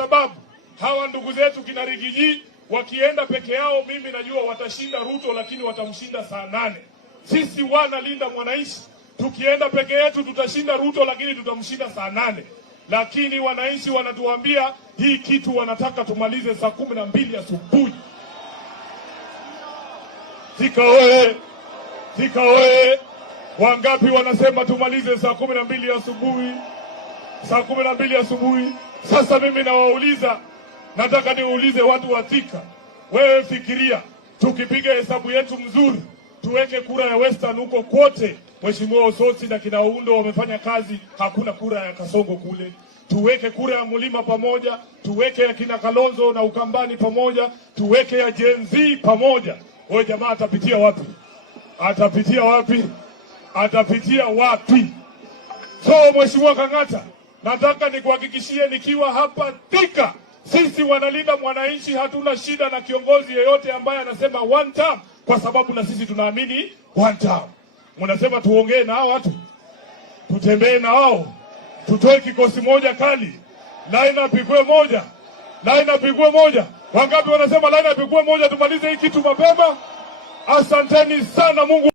sababu hawa ndugu zetu kina Rigiji wakienda peke yao, mimi najua watashinda Ruto, lakini watamshinda saa 8. Sisi wanalinda mwananchi, tukienda peke yetu tutashinda Ruto, lakini tutamshinda saa 8. Lakini wananchi wanatuambia hii kitu wanataka tumalize saa 12 asubuhi. Thika oye! Thika oye! Wangapi wanasema tumalize saa 12 asubuhi? Saa 12 asubuhi. Sasa mimi nawauliza, nataka niulize watu wa Thika. Wewe fikiria, tukipiga hesabu yetu mzuri, tuweke kura ya Western huko kote, Mheshimiwa Osotsi na kina Oundo wamefanya kazi, hakuna kura ya Kasongo kule. Tuweke kura ya Mulima pamoja, tuweke ya kina Kalonzo na Ukambani pamoja, tuweke ya Gen Z pamoja. Wewe jamaa atapitia wapi? Atapitia wapi? Atapitia wapi? So Mheshimiwa Kang'ata, nataka nikuhakikishie nikiwa hapa Thika, sisi wanalinda mwananchi hatuna shida na kiongozi yeyote ambaye anasema one term, kwa sababu na sisi tunaamini one term. Mnasema tuongee na hao watu, tutembee na hao, tutoe kikosi moja kali, line up ipigwe moja, line up ipigwe moja. Wangapi wanasema line up ipigwe moja, tumalize hii kitu mapema? Asanteni sana. Mungu